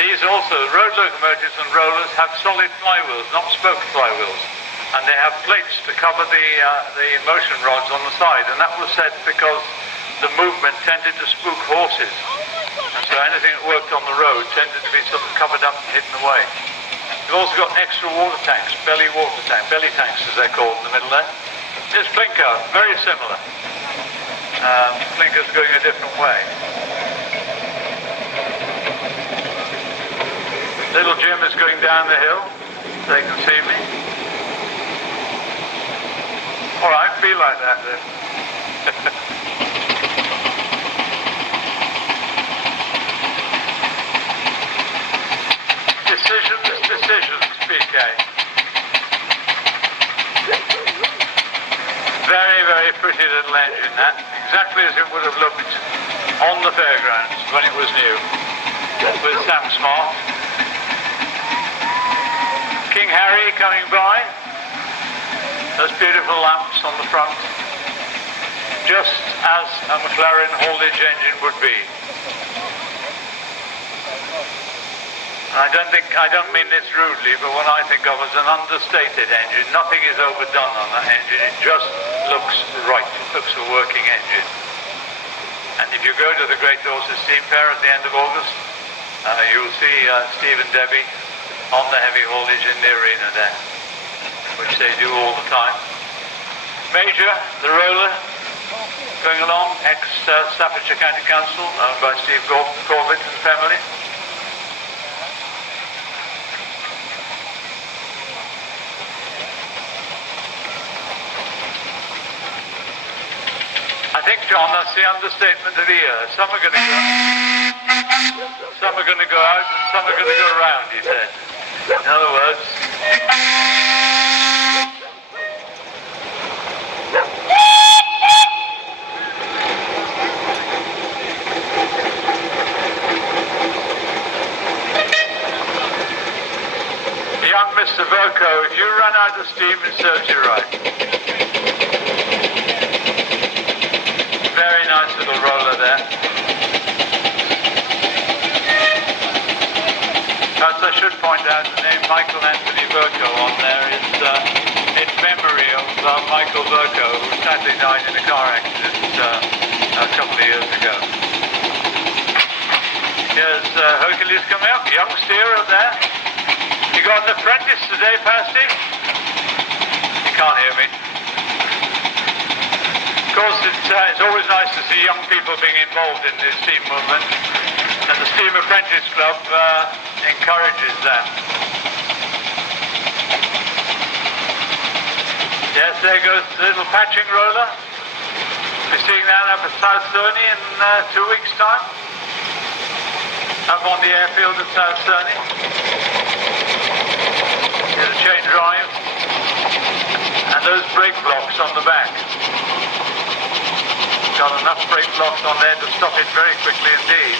These also, road locomotives and rollers, have solid flywheels, not spoke flywheels, and they have plates to cover the motion rods on the side, and that was said because the movement tended to spook horses, and so anything that worked on the road tended to be sort of covered up and hidden away. We've also got extra water tanks, belly tanks as they're called in the middle there. Here's Plinko, very similar. Plinko's going a different way. Little Jim is going down the hill, so they can see me. All right, be like that then. Decisions, PK. Very, very pretty little engine, that. Exactly as it would have looked on the fairgrounds when it was new, with Sam Smart. King Harry coming by. Those beautiful lamps on the front. Just as a McLaren haulage engine would be. I don't mean this rudely, but when I think of it as an understated engine, nothing is overdone on that engine. It just looks right. It looks a working engine. And if you go to the Great Horses Steam Fair at the end of August, you'll see Steve and Debbie on the heavy haulage in the arena there, which they do all the time. Major, the roller, going along, ex-Staffordshire County Council, owned by Steve Corbett and family. I think, John, that's the understatement of the year. Some are going to go out and some are going to go around, he said. In other words, young Mr. Verco, if you run out of steam, it serves you right. Very nice little roller there. Perhaps I should point out the name Michael Anthony Verco on there is in memory of Michael Verco, who sadly died in a car accident a couple of years ago. Here's Hercules coming up, young steerer there. You got an apprentice today, Pasty? You can't hear me. Of course, it's always nice to see young people being involved in the steam movement, and the Steam Apprentice Club encourages that. Yes, there goes the little patching roller. We're seeing that up at South Cerney in 2 weeks' time. Up on the airfield at South Cerney. Here's a chain drive. And those brake blocks on the back. Got enough brake blocks on there to stop it very quickly indeed.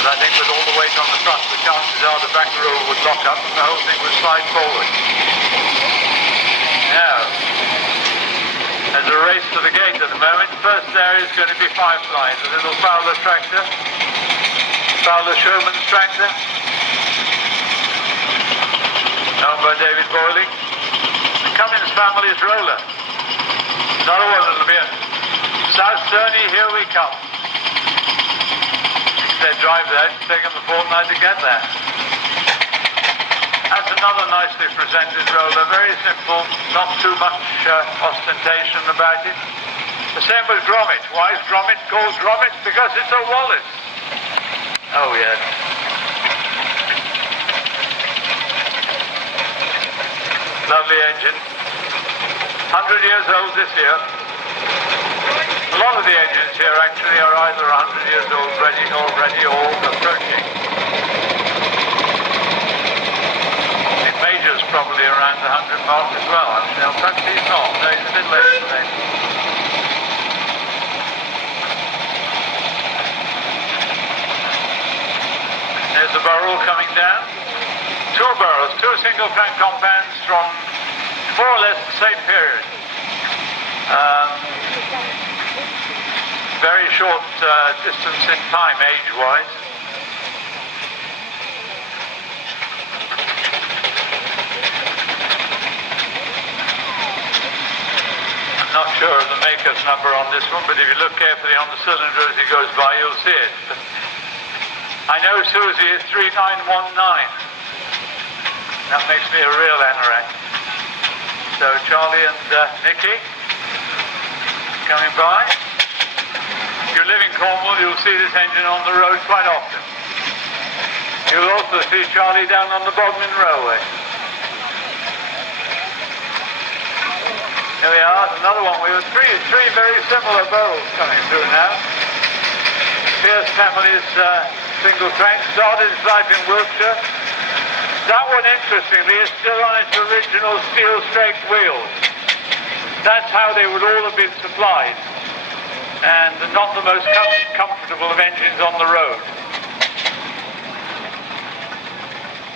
But I think with all the weight on the front, the chances are the back roll would lock up and the whole thing would slide forward. Now, there's a race to the gate at the moment. First there is going to be Firefly, the little Fowler tractor. Fowler Showman's tractor. Owned by David Boiling. The Cummins family's roller. Another one that'll be it. South Cerney, here we come. They drive there, it's taken the fortnight to get there. That's another nicely presented roller, very simple, not too much ostentation about it. The same with Grommet. Why is Grommet called Grommet? Because it's a wallet. Oh yes. Lovely engine. 100 years old this year. A lot of the engines here actually are either 100 years old already or approaching. The Major's probably around the 100 mark as well, actually. Or perhaps he's not. No, he's a bit later today. There's the barrel coming down. Two barrels, two single crank compounds from more or less the same period. Very short distance in time, age-wise. I'm not sure of the maker's number on this one, but if you look carefully on the cylinder as he goes by, you'll see it. I know Susie is 3919. That makes me a real anorak. So Charlie and Nicky coming by. If you live in Cornwall, you'll see this engine on the road quite often. You'll also see Charlie down on the Bodmin Railway. Here we are, another one. We have three very similar barrels coming through now. Pierce family's single crank, started its life in Wiltshire. That one, interestingly, is still on its original steel straight wheels. That's how they would all have been supplied. And not the most comfortable of engines on the road.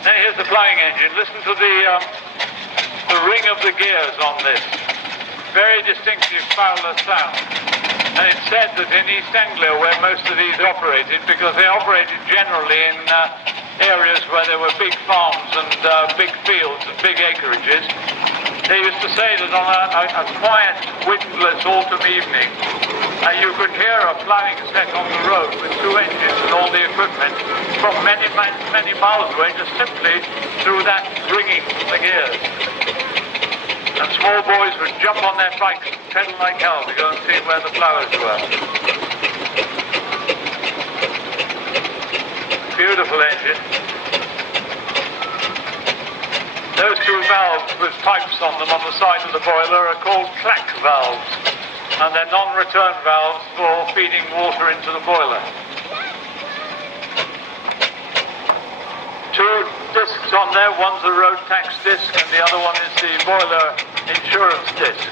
Then here's the ploughing engine. Listen to the ring of the gears on this. Very distinctive Fowler sound. And it's said that in East Anglia, where most of these operated, because they operated generally in areas where there were big farms and big fields and big acreages, they used to say that on a quiet, windless autumn evening, you could hear a ploughing set on the road with two engines and all the equipment from many miles away, just simply through that ringing from the gears. And small boys would jump on their bikes and pedal like hell to go and see where the ploughers were. Beautiful engine. Those two valves with pipes on them on the side of the boiler are called clack valves, and they're non-return valves for feeding water into the boiler. Two discs on there, one's a road tax disc and the other one is the boiler insurance disc.